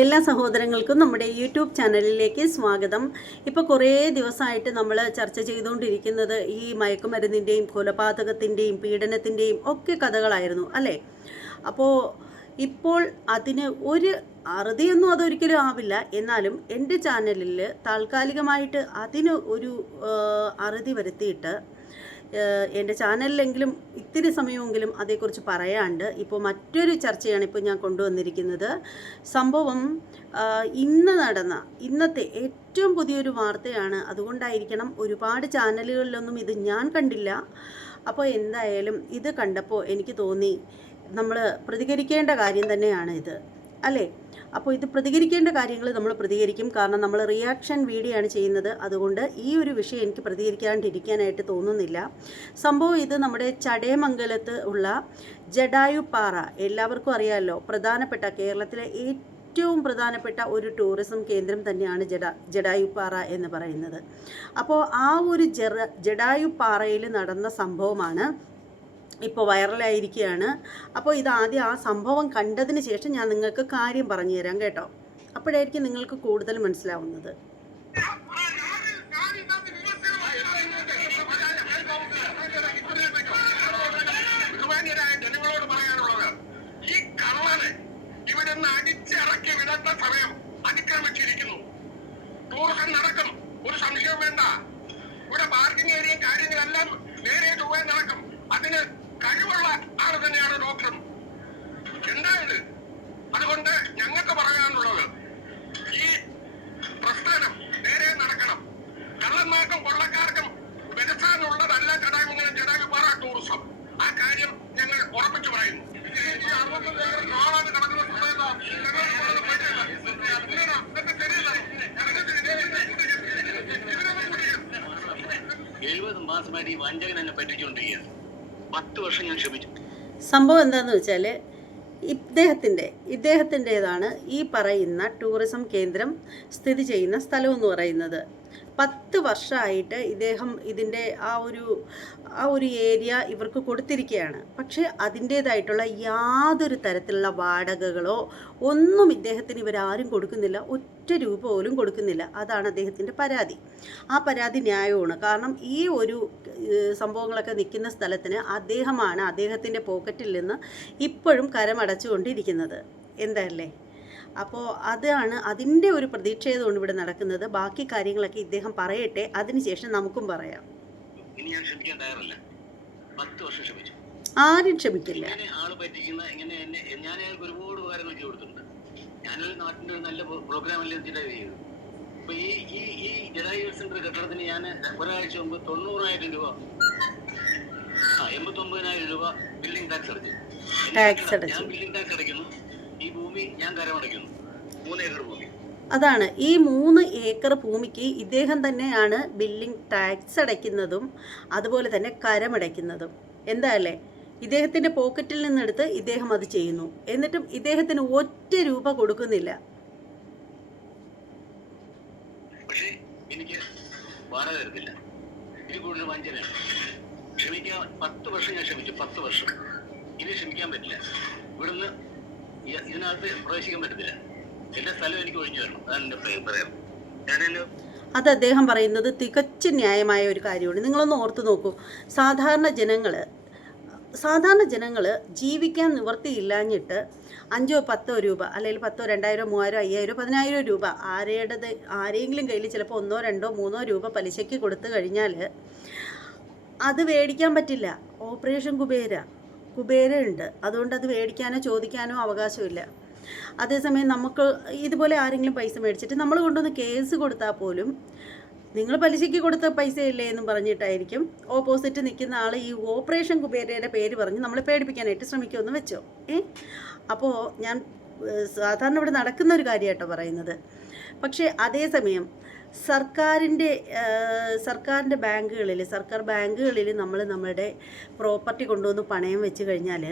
എല്ലാ സഹോദരങ്ങൾക്കും നമ്മുടെ യൂട്യൂബ് ചാനലിലേക്ക് സ്വാഗതം. ഇപ്പോൾ കുറേ ദിവസമായിട്ട് നമ്മൾ ചർച്ച ചെയ്തുകൊണ്ടിരിക്കുന്നത് ഈ മയക്കുമരുന്നിന്റെയും കൊലപാതകത്തിന്റെയും പീഡനത്തിന്റെയും ഒക്കെ കഥകളായിരുന്നു അല്ലേ? അപ്പോൾ ഇപ്പോൾ അതിന് ഒരു അറുതിയൊന്നും അതൊരിക്കലും ആവില്ല. എന്നാലും എന്റെ ചാനലിൽ താൽക്കാലികമായിട്ട് അതിന് ഒരു അറുതി വരുത്തിയിട്ട് എന്റെ ചാനലിലെങ്കിലും ഇത്തിരി സമയമെങ്കിലും അതേക്കുറിച്ച് പറയാണ്ട് ഇപ്പോൾ മറ്റൊരു ചർച്ചയാണ് ഇപ്പോൾ ഞാൻ കൊണ്ടുവന്നിരിക്കുന്നത്. സംഭവം ഇന്ന് നടന്ന ഇന്നത്തെ ഏറ്റവും പുതിയൊരു വാർത്തയാണ്. അതുകൊണ്ടായിരിക്കണം ഒരുപാട് ചാനലുകളിലൊന്നും ഇത് ഞാൻ കണ്ടില്ല. അപ്പോൾ എന്തായാലും ഇത് കണ്ടപ്പോൾ എനിക്ക് തോന്നി നമ്മൾ പ്രതികരിക്കേണ്ട കാര്യം തന്നെയാണ് ഇത്. അല്ലേ? അപ്പോൾ ഇത് പ്രതികരിക്കേണ്ട കാര്യങ്ങൾ നമ്മൾ പ്രതികരിക്കും. കാരണം നമ്മൾ റിയാക്ഷൻ വീഡിയോ ആണ് ചെയ്യുന്നത്. അതുകൊണ്ട് ഈ ഒരു വിഷയം എനിക്ക് പ്രതികരിക്കാണ്ടിരിക്കാനായിട്ട് തോന്നുന്നില്ല. സംഭവം ഇത് നമ്മുടെ ചടയമംഗലത്ത് ഉള്ള ജഡായുപ്പാറ. എല്ലാവർക്കും അറിയാമല്ലോ പ്രധാനപ്പെട്ട കേരളത്തിലെ ഏറ്റവും പ്രധാനപ്പെട്ട ഒരു ടൂറിസം കേന്ദ്രം തന്നെയാണ് ജഡ ജഡായുപ്പാറ എന്ന് പറയുന്നത്. അപ്പോൾ ആ ഒരു ജറ ജഡായുപ്പാറയിൽ നടന്ന സംഭവമാണ് ഇപ്പോൾ വൈറലായിരിക്കുകയാണ്. അപ്പോൾ ഇത് ആദ്യം ആ സംഭവം കണ്ടതിന് ശേഷം ഞാൻ നിങ്ങൾക്ക് കാര്യം പറഞ്ഞു തരാം കേട്ടോ. അപ്പോഴായിരിക്കും നിങ്ങൾക്ക് കൂടുതൽ മനസ്സിലാവുന്നത്. ഈ കള്ളനെ ഇവിടുന്ന് അടിച്ചിറക്കി വിടേണ്ട സമയം അതിക്രമിച്ചിരിക്കുന്നു ടൂറിസം നടക്കും ഒരു സംശയം വേണ്ട ഇവിടെ പാർക്കിംഗ് ഏരിയയും കാര്യങ്ങളെല്ലാം നേരെ ചൊവ്വേ നടക്കും. അതിന് കഴിവുള്ള ആൾ തന്നെയാണ് ഡോക്ടർ. ഇത് അതുകൊണ്ട് ഞങ്ങൾക്ക് പറയാനുള്ളത് ഈ പ്രസ്ഥാനം നേരെ നടക്കണം. കള്ളന്മാർക്കും കൊള്ളക്കാർക്കും വെറുക്കാനുള്ളതല്ല ജടായുമംഗലം ജടായുപാറ ടൂറിസം ആ കാര്യം ഞങ്ങൾ ഉറപ്പിച്ചു പറയുന്നു. എഴുപത് മാസമായിട്ട് ഈ വഞ്ചകൻ എന്നെ പറ്റിച്ചുകൊണ്ടിരിക്കുകയാണ് പത്ത് വർഷം ഞാൻ ക്ഷമിച്ചു. സംഭവം എന്താന്ന് വെച്ചാൽ ഇദ്ദേഹത്തിന്റെ ഇദ്ദേഹത്തിന്റേതാണ് ഈ പറയുന്ന ടൂറിസം കേന്ദ്രം സ്ഥിതി ചെയ്യുന്ന സ്ഥലം എന്ന് പറയുന്നത്. പത്ത് വർഷമായിട്ട് ഇദ്ദേഹം ഇതിന്റെ ആ ഒരു ആ ഒരു ഏരിയ ഇവർക്ക് കൊടുത്തിരിക്കുകയാണ്. പക്ഷേ അതിന്റേതായിട്ടുള്ള യാതൊരു തരത്തിലുള്ള വാടകകളോ ഒന്നും ഇദ്ദേഹത്തിന് ഇവരാരും കൊടുക്കുന്നില്ല. ഒറ്റ രൂപ പോലും കൊടുക്കുന്നില്ല. അതാണ് അദ്ദേഹത്തിന്റെ പരാതി. ആ പരാതി ന്യായമാണ് കാരണം ഈ ഒരു സംഭവങ്ങളൊക്കെ നിൽക്കുന്ന സ്ഥലത്തിന് അദ്ദേഹമാണ് അദ്ദേഹത്തിന്റെ പോക്കറ്റിൽ നിന്ന് ഇപ്പോഴും കരമടച്ചുകൊണ്ടിരിക്കുന്നത് എന്തല്ലേ അപ്പോൾ അതാണ് അതിന്റെ ഒരു പ്രതീക്ഷയതുകൊണ്ട് ഇവിടെ നടക്കുന്നത്. ബാക്കി കാര്യങ്ങളൊക്കെ ഇദ്ദേഹം പറയട്ടെ. അതിനുശേഷം നമുക്കും പറയാം. ആരും ക്ഷമിക്കില്ല. ഞാനൊരു നാട്ടിന്റെ ഒരു നല്ല ചെയ്തത്. അപ്പൊ ഈ ഈ ഈ ജഡായി സെന്റർ കെട്ടിടത്തിന് ഞാൻ ഒരാഴ്ച മുമ്പ് തൊണ്ണൂറായിരം രൂപ ആ എൺപത്തൊമ്പതിനായിരം രൂപ ബിൽഡിംഗ് ടാക്സ് അടച്ചു. ഞാൻ ബിൽഡിംഗ് ടാക്സ് അടയ്ക്കുന്നു. ഭൂമി ഞാൻ കരമടയ്ക്കുന്നു. മൂന്ന് ഏക്കർ ഭൂമി. അതാണ്. ഈ മൂന്ന് ഏക്കർ ഭൂമിക്ക് ഇദ്ദേഹം തന്നെയാണ് ബില്ലിംഗ് ടാക്സ് അടയ്ക്കുന്നതും അതുപോലെ തന്നെ കരമടയ്ക്കുന്നതും. എന്താ അല്ലേ? ഇദ്ദേഹത്തിന്റെ പോക്കറ്റിൽ നിന്നെടുത്ത് ഇദ്ദേഹം അത് ചെയ്യുന്നു. എന്നിട്ടും ഇദ്ദേഹത്തിന് ഒറ്റ രൂപ കൊടുക്കുന്നില്ല. പക്ഷേ എനിക്ക് വാടക തരത്തില്ല. ഇത് കൂടുതൽ ക്ഷമിക്കാൻ പത്ത് വർഷം ഞാൻ ക്ഷമിച്ചു. പത്ത് വർഷം. ഇനി ക്ഷമിക്കാൻ പറ്റില്ല. ഇവിടുന്ന് എനിക്ക് അത് അദ്ദേഹം പറയുന്നത് തികച്ചും ന്യായമായ ഒരു കാര്യമാണ്. നിങ്ങളൊന്ന് ഓർത്തു നോക്കൂ. സാധാരണ ജനങ്ങൾ സാധാരണ ജനങ്ങൾ ജീവിക്കാൻ നിവർത്തിയില്ലാഞ്ഞിട്ട് അഞ്ചോ പത്തോ രൂപ അല്ലെങ്കിൽ പത്തോ രണ്ടായിരോ മൂവായിരോ അയ്യായിരോ പതിനായിരോ രൂപ ആരേടത് ആരെങ്കിലും കയ്യിൽ ചിലപ്പോൾ ഒന്നോ രണ്ടോ മൂന്നോ രൂപ പലിശയ്ക്ക് കൊടുത്തു കഴിഞ്ഞാൽ അത് മേടിക്കാൻ പറ്റില്ല. ഓപ്പറേഷൻ കുബേര. കുബേര ഉണ്ട് അതുകൊണ്ട് അത് മേടിക്കാനോ ചോദിക്കാനോ അവകാശമില്ല. അതേസമയം നമുക്ക് ഇതുപോലെ ആരെങ്കിലും പൈസ മേടിച്ചിട്ട് നമ്മൾ കൊണ്ടുവന്ന് കേസ് കൊടുത്താൽ പോലും നിങ്ങൾ പലിശയ്ക്ക് കൊടുത്ത പൈസ ഇല്ലേ എന്നും പറഞ്ഞിട്ടായിരിക്കും ഓപ്പോസിറ്റ് നിൽക്കുന്ന ആൾ ഈ ഓപ്പറേഷൻ കുബേരയുടെ പേര് പറഞ്ഞ് നമ്മളെ പേടിപ്പിക്കാനായിട്ട് ശ്രമിക്കുമെന്ന് വെച്ചോ. ഏ? അപ്പോൾ ഞാൻ സാധാരണ ഇവിടെ നടക്കുന്ന ഒരു കാര്യമായിട്ടോ പറയുന്നത്. പക്ഷേ അതേസമയം സർക്കാരിന്റെ സർക്കാരിന്റെ ബാങ്കുകളിൽ സർക്കാർ ബാങ്കുകളിൽ നമ്മൾ നമ്മുടെ പ്രോപ്പർട്ടി കൊണ്ടുവന്ന് പണയം വെച്ച് കഴിഞ്ഞാൽ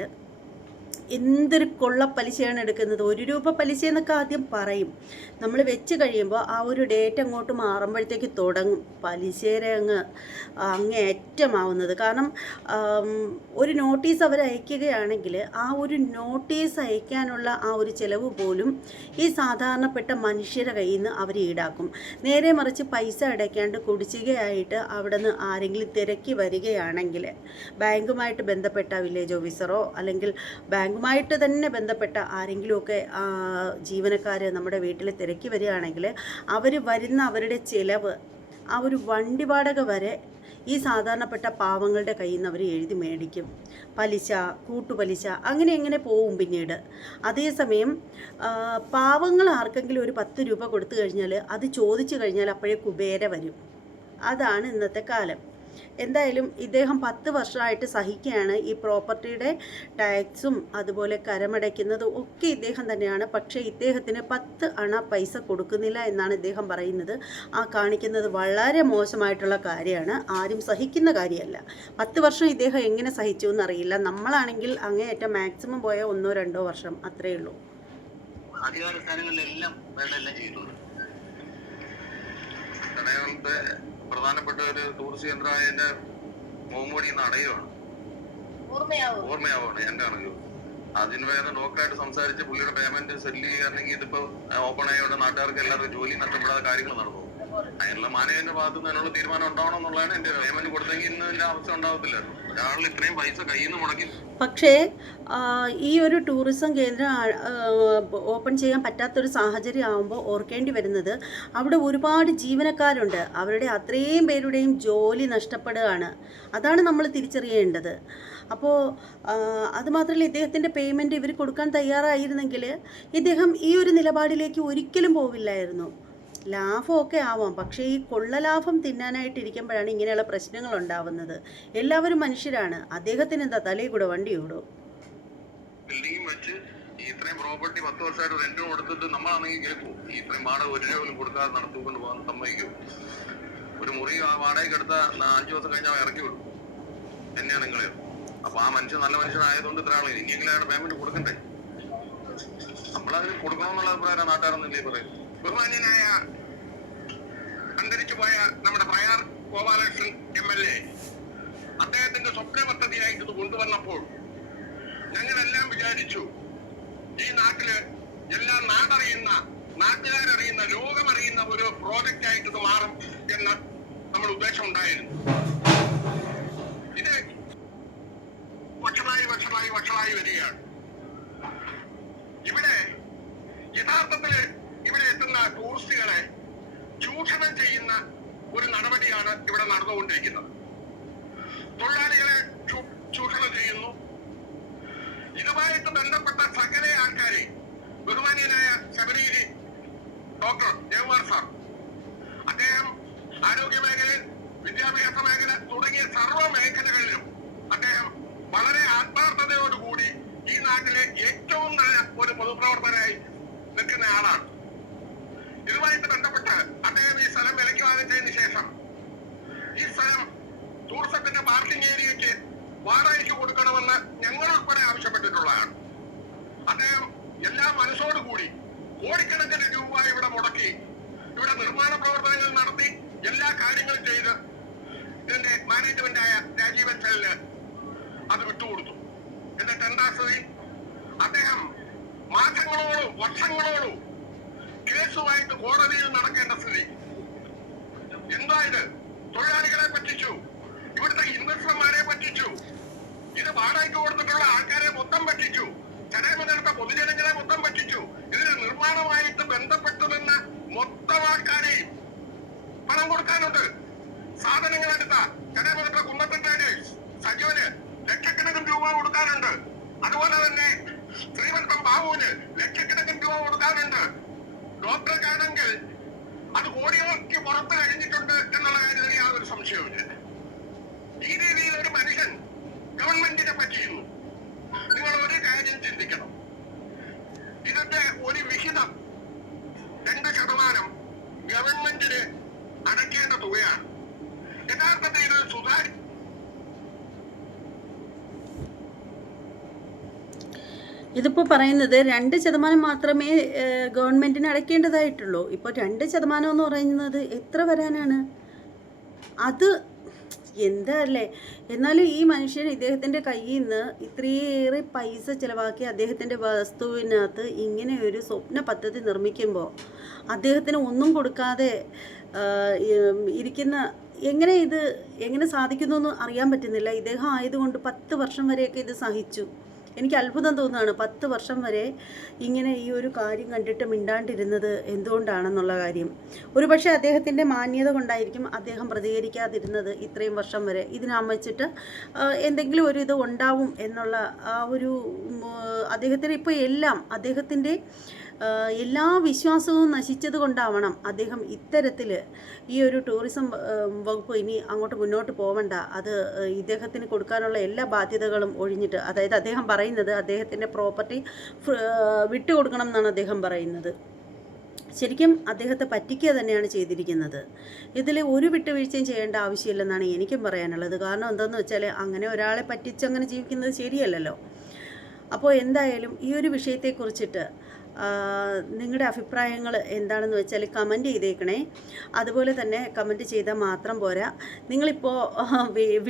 എന്തൊരു കൊള്ള പലിശയാണ് എടുക്കുന്നത്? ഒരു രൂപ പലിശ എന്നൊക്കെ ആദ്യം പറയും. നമ്മൾ വെച്ച് കഴിയുമ്പോൾ ആ ഒരു ഡേറ്റ് അങ്ങോട്ട് മാറുമ്പോഴത്തേക്ക് തുടങ്ങും. പലിശയുടെ അങ്ങ് അങ്ങേയറ്റമാവുന്നത് കാരണം ഒരു നോട്ടീസ് അവർ അയക്കുകയാണെങ്കിൽ ആ ഒരു നോട്ടീസ് അയക്കാനുള്ള ആ ഒരു ചിലവ് പോലും ഈ സാധാരണപ്പെട്ട മനുഷ്യരുടെ കയ്യിൽ നിന്ന് അവർ ഈടാക്കും. നേരെ മറിച്ച് പൈസ അടയ്ക്കാണ്ട് കുടിശ്ശികയായിട്ട് അവിടെ നിന്ന് ആരെങ്കിലും തിരക്കി വരികയാണെങ്കിൽ ബാങ്കുമായിട്ട് ബന്ധപ്പെട്ട വില്ലേജ് ഓഫീസറോ അല്ലെങ്കിൽ ബാങ്കുമായിട്ട് തന്നെ ബന്ധപ്പെട്ട ആരെങ്കിലുമൊക്കെ ജീവനക്കാർ നമ്മുടെ വീട്ടിൽ തിരക്കി വരികയാണെങ്കിൽ അവർ വരുന്ന അവരുടെ ചിലവ് ആ ഒരു വണ്ടി വാടക വരെ ഈ സാധാരണപ്പെട്ട പാവങ്ങളുടെ കയ്യിൽ നിന്ന് അവർ എഴുതി മേടിക്കും. പലിശ കൂട്ടുപലിശ അങ്ങനെ എങ്ങനെ പോവും പിന്നീട്. അതേസമയം പാവങ്ങൾ ആർക്കെങ്കിലും ഒരു പത്ത് രൂപ കൊടുത്തു കഴിഞ്ഞാൽ അത് ചോദിച്ചു കഴിഞ്ഞാൽ അപ്പോഴേ കുബേര വരും. അതാണ് ഇന്നത്തെ കാലം. എന്തായാലും ഇദ്ദേഹം പത്ത് വർഷമായിട്ട് സഹിക്കുകയാണ്. ഈ പ്രോപ്പർട്ടിയുടെ ടാക്സും അതുപോലെ കരമടയ്ക്കുന്നതും ഒക്കെ ഇദ്ദേഹം തന്നെയാണ്. പക്ഷേ ഇദ്ദേഹത്തിന് പത്ത് അണ പൈസ കൊടുക്കുന്നില്ല എന്നാണ് ഇദ്ദേഹം പറയുന്നത്. ആ കാണിക്കുന്നത് വളരെ മോശമായിട്ടുള്ള കാര്യമാണ്. ആരും സഹിക്കുന്ന കാര്യമല്ല. പത്ത് വർഷം ഇദ്ദേഹം എങ്ങനെ സഹിച്ചു എന്നറിയില്ല. നമ്മളാണെങ്കിൽ അങ്ങേയറ്റം മാക്സിമം പോയ ഒന്നോ രണ്ടോ വർഷം അത്രയേ ഉള്ളൂ. അധികാര സ്ഥാനങ്ങളിലെല്ലാം വേണ്ടതെല്ലാം ചെയ്തു പ്രധാനപ്പെട്ട ഒരു ടൂറിസ്റ്റ് കേന്ദ്രമായ മോമോടി ഇന്ന് അടയുവാണ്. ഓർമ്മയാവാണ് എന്റെ ആണെങ്കിൽ അതിന് വേറെ നോക്കായിട്ട് സംസാരിച്ച് പുള്ളിയുടെ പേയ്മെന്റ് സെറ്റിൽ ചെയ്യുകയാണെങ്കിൽ ഇതിപ്പോ ഓപ്പൺ ആയതുകൊണ്ട് നാട്ടുകാർക്ക് എല്ലാവർക്കും ജോലി നഷ്ടപ്പെടാതെ കാര്യങ്ങൾ നടന്നു. അതിനുള്ള മാനേജിന്റെ ഭാഗത്ത് നിന്ന് അതിനുള്ള തീരുമാനം ഉണ്ടാവണം എന്നുള്ളതാണ് എന്റെ പേയ്മെന്റ് കൊടുത്തെങ്കിൽ ഇന്ന് ഇതിന്റെ ആവശ്യം ഉണ്ടാവത്തില്ലായിരുന്നു. ഒരാളിൽ ഇത്രയും പൈസ കയ്യിൽ നിന്ന് മുടക്കി പക്ഷേ ഈ ഒരു ടൂറിസം കേന്ദ്രം ഓപ്പൺ ചെയ്യാൻ പറ്റാത്തൊരു സാഹചര്യം ആകുമ്പോൾ ഓർക്കേണ്ടി വരുന്നത് അവിടെ ഒരുപാട് ജീവനക്കാരുണ്ട്. അവരുടെ അത്രയും പേരുടെയും ജോലി നഷ്ടപ്പെടുകയാണ്. അതാണ് നമ്മൾ തിരിച്ചറിയേണ്ടത്. അപ്പോൾ അതുമാത്രമല്ല ഇദ്ദേഹത്തിന്റെ പേയ്മെന്റ് ഇവർ കൊടുക്കാൻ തയ്യാറായിരുന്നെങ്കിൽ ഇദ്ദേഹം ഈ ഒരു നിലപാടിലേക്ക് ഒരിക്കലും പോവില്ലായിരുന്നു. ലാഭമൊക്കെ ആവാം. പക്ഷേ ഈ കൊള്ള ലാഭം തിന്നാനായിട്ടിരിക്കുമ്പോഴാണ് ഇങ്ങനെയുള്ള പ്രശ്നങ്ങൾ ഉണ്ടാവുന്നത്. എല്ലാവരും മനുഷ്യരാണ്. അദ്ദേഹത്തിന് എന്താ തലയിൽ കൂടെ വണ്ടി ഓടും? ബിൽഡിംഗ് വെച്ച് ഈ ഇത്രയും പ്രോപ്പർട്ടി പത്ത് വർഷമായിട്ട് റെന്റ് കൊടുത്തിട്ട് നമ്മളാണെങ്കിൽ കേൾക്കൂ ഈ ഇത്രയും വാടക ഒരു രൂപ പോലും കൊടുക്കാതെ നടത്തിക്കൊണ്ട് പോകാൻ സമ്മതിക്കും. ഒരു മുറി ആ വാടകയ്ക്ക് എടുത്ത അഞ്ചു ദിവസം കഴിഞ്ഞാൽ ഇറക്കി വിടും. എന്നെയാണ് നിങ്ങളെ. അപ്പൊ ആ മനുഷ്യൻ നല്ല മനുഷ്യനായതുകൊണ്ട് ഇത്ര ആളെ. ഇനിയെങ്കിലും അയാളുടെ പേയ്മെന്റ് കൊടുക്കണ്ടേ? നമ്മളതിന് കൊടുക്കണമെന്നുള്ള അഭിപ്രായം നാട്ടുകാരെന്നില്ലേ പറയുന്നത്? ബഹുമാന്യനായ അന്തരിച്ചു പോയ നമ്മുടെ Prayar Gopalakrishnan M L A അദ്ദേഹത്തിന്റെ സ്വപ്ന പദ്ധതിയായിട്ട് ഇത് കൊണ്ടുവന്നപ്പോൾ ഞങ്ങളെല്ലാം വിചാരിച്ചു. ഈ നാട്ടിൽ എല്ലാം നാടറിയുന്ന നാട്ടുകാരറിയുന്ന ലോകമറിയുന്ന ഒരു പ്രോജക്റ്റ് ആയിട്ട് ഇത് മാറും എന്ന നമ്മൾ ഉദ്ദേശം ഉണ്ടായിരുന്നു. ഇത് വഷളായി വഷളായി വഷളായി വരികയാണ്. ഇവിടെ യഥാർത്ഥത്തിൽ ഇവിടെ എത്തുന്ന ടൂറിസ്റ്റുകളെ ചൂഷണം ചെയ്യുന്ന ഒരു നടപടിയാണ് ഇവിടെ നടന്നുകൊണ്ടിരിക്കുന്നത്. തൊഴിലാളികളെ ചൂഷണം ചെയ്യുന്നു. ഇതുമായിട്ട് ബന്ധപ്പെട്ട സകല ആൾക്കാരെ ബഹുമാനീയനായ ശബരിഗിരി ഡോക്ടർ ജയകുമാർ സാർ അദ്ദേഹം ആരോഗ്യ മേഖലയിൽ വിദ്യാഭ്യാസ മേഖല തുടങ്ങിയ സർവ മേഖലകളിലും അദ്ദേഹം വളരെ ആത്മാർത്ഥതയോടുകൂടി ഈ നാട്ടിലെ ഏറ്റവും നല്ല ഒരു പൊതുപ്രവർത്തകനായി നിൽക്കുന്ന ആളാണ്. ഇതുമായിട്ട് ബന്ധപ്പെട്ട് അദ്ദേഹം ഈ സ്ഥലം വിലയ്ക്ക് വാങ്ങിച്ചതിന് ശേഷം ഈ സ്ഥലം ടൂറിസത്തിന്റെ പാർക്കിംഗ് ഏരിയയ്ക്ക് വാടകയ്ക്ക് കൊടുക്കണമെന്ന് ഞങ്ങൾ ഉൾപ്പെടെ ആവശ്യപ്പെട്ടിട്ടുള്ളതാണ്. അദ്ദേഹം എല്ലാ മനസ്സോടുകൂടി കോടിക്കണക്കിന് രൂപ ഇവിടെ മുടക്കി ഇവിടെ നിർമ്മാണ പ്രവർത്തനങ്ങൾ നടത്തി എല്ലാ കാര്യങ്ങളും ചെയ്ത് ഇതിന്റെ മാനേജ്മെന്റായ രാജീവൻ ചെല്ലിന് അത് വിട്ടുകൊടുത്തു. എന്നിട്ട് എന്താ സ്ഥിതി? അദ്ദേഹം മാസങ്ങളോളും വർഷങ്ങളോളും കേസുമായിട്ട് കോടതിയിൽ നടക്കേണ്ട സ്ഥിതി. എന്താ ഇത്? തൊഴിലാളികളെ പറ്റിച്ചു. ഇവിടുത്തെ ഇൻവെസ്റ്റർമാരെ പറ്റിച്ചു. ഇത് വാടകയ്ക്ക് കൊടുത്തിട്ടുള്ള ആൾക്കാരെ മൊത്തം പറ്റിച്ചു. ജനമെടുത്ത പൊതുജനങ്ങളെ മൊത്തം പറ്റിച്ചു. ഇതിന് നിർമ്മാണമായിട്ട് ബന്ധപ്പെട്ടു നിന്ന മൊത്തം ആൾക്കാരെയും പണം കൊടുക്കാനുണ്ട്. സാധനങ്ങൾ എടുത്ത ജനമെടുത്ത കുന്നത്തൻ ട്രേഡേഴ്സ് സജീവന് ലക്ഷക്കണക്കിന് രൂപ കൊടുക്കാനുണ്ട്. അതുപോലെ തന്നെ ശ്രീമന്തം ബാബുവിന് ലക്ഷക്കണക്കിന് രൂപ കൊടുക്കാനുണ്ട്. ഡോക്ടർക്കാണെങ്കിൽ അത് കോടികൾക്ക് പുറത്ത് കഴിഞ്ഞിട്ടുണ്ട് എന്നുള്ള കാര്യത്തിൽ യാതൊരു സംശയവുമില്ല ഈ രീതിയിൽ ഒരു മനുഷ്യൻ ഗവൺമെന്റിനെ പറ്റിയിരുന്നു നിങ്ങൾ ഒരു കാര്യം ചിന്തിക്കണം. ഇതിന്റെ ഒരു വിഹിതം രണ്ട് ശതമാനം ഗവൺമെന്റിന് അടയ്ക്കേണ്ട തുകയാണ്. യഥാർത്ഥത്തിൽ ഇത് സുതാര്യ ഇതിപ്പോൾ പറയുന്നത് രണ്ട് ശതമാനം മാത്രമേ ഗവൺമെന്റിന് അടയ്ക്കേണ്ടതായിട്ടുള്ളൂ. ഇപ്പോൾ രണ്ട് ശതമാനം എന്ന് പറയുന്നത് എത്ര വരാനാണ്? അത് എന്താ അല്ലേ എന്നാലും ഈ മനുഷ്യൻ ഇദ്ദേഹത്തിന്റെ കയ്യിൽ നിന്ന് ഇത്രയേറെ പൈസ ചിലവാക്കി അദ്ദേഹത്തിന്റെ വസ്തുവിനകത്ത് ഇങ്ങനെ ഒരു സ്വപ്ന പദ്ധതി നിർമ്മിക്കുമ്പോൾ അദ്ദേഹത്തിന് ഒന്നും കൊടുക്കാതെ ഇരിക്കുന്ന എങ്ങനെ ഇത് എങ്ങനെ സാധിക്കുന്നു എന്ന് അറിയാൻ പറ്റുന്നില്ല. ഇദ്ദേഹം ആയതുകൊണ്ട് പത്ത് വർഷം വരെയൊക്കെ ഇത് സഹിച്ചു. എനിക്ക് അത്ഭുതം തോന്നുകയാണ്. പത്ത് വർഷം വരെ ഇങ്ങനെ ഈ ഒരു കാര്യം കണ്ടിട്ട് മിണ്ടാണ്ടിരുന്നത് എന്തുകൊണ്ടാണെന്നുള്ള കാര്യം. ഒരുപക്ഷെ അദ്ദേഹത്തിന്റെ മാന്യത കൊണ്ടായിരിക്കും അദ്ദേഹം പ്രതികരിക്കാതിരുന്നത് ഇത്രയും വർഷം വരെ. ഇതിനാമച്ചിട്ട് എന്തെങ്കിലും ഒരു ഇത് ഉണ്ടാവും എന്നുള്ള ആ ഒരു അദ്ദേഹത്തിന് ഇപ്പോൾ എല്ലാം അദ്ദേഹത്തിന്റെ എല്ലാ വിശ്വാസവും നശിച്ചത് കൊണ്ടാവണം അദ്ദേഹം ഇത്തരത്തിൽ ഈ ഒരു ടൂറിസം വകുപ്പ് ഇനി അങ്ങോട്ട് മുന്നോട്ട് പോവണ്ട. അത് ഇദ്ദേഹത്തിന് കൊടുക്കാനുള്ള എല്ലാ ബാധ്യതകളും ഒഴിഞ്ഞിട്ട് അതായത് അദ്ദേഹം പറയുന്നത് അദ്ദേഹത്തിന്റെ പ്രോപ്പർട്ടി വിട്ടുകൊടുക്കണം എന്നാണ് അദ്ദേഹം പറയുന്നത്. ശരിക്കും അദ്ദേഹത്തെ പറ്റിക്കുക തന്നെയാണ് ചെയ്തിരിക്കുന്നത്. ഇതിൽ ഒരു വിട്ടുവീഴ്ചയും ചെയ്യേണ്ട ആവശ്യമില്ലെന്നാണ് എനിക്കും പറയാനുള്ളത്. കാരണം എന്താണെന്ന് വെച്ചാൽ അങ്ങനെ ഒരാളെ പറ്റിച്ചങ്ങനെ ജീവിക്കുന്നത് ശരിയല്ലല്ലോ. അപ്പോൾ എന്തായാലും ഈ ഒരു വിഷയത്തെക്കുറിച്ചിട്ട് നിങ്ങളുടെ അഭിപ്രായങ്ങൾ എന്താണെന്ന് വെച്ചാൽ കമന്റ് ചെയ്തേക്കണേ. അതുപോലെ തന്നെ കമന്റ് ചെയ്താൽ മാത്രം പോരാ. നിങ്ങളിപ്പോൾ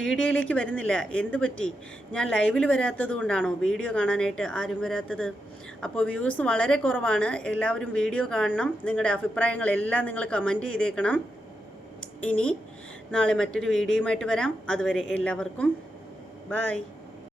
വീഡിയോയിലേക്ക് വരുന്നില്ല. എന്ത് പറ്റി? ഞാൻ ലൈവിൽ വരാത്തത് കൊണ്ടാണോ? വീഡിയോ കാണാനായിട്ട് ആരും വരാത്തത്? അപ്പോൾ വ്യൂസ് വളരെ കുറവാണ്. എല്ലാവരും വീഡിയോ കാണണം. നിങ്ങളുടെ അഭിപ്രായങ്ങളെല്ലാം നിങ്ങൾ കമന്റ് ചെയ്തേക്കണം. ഇനി നാളെ മറ്റൊരു വീഡിയോയുമായിട്ട് വരാം. അതുവരെ എല്ലാവർക്കും ബായ്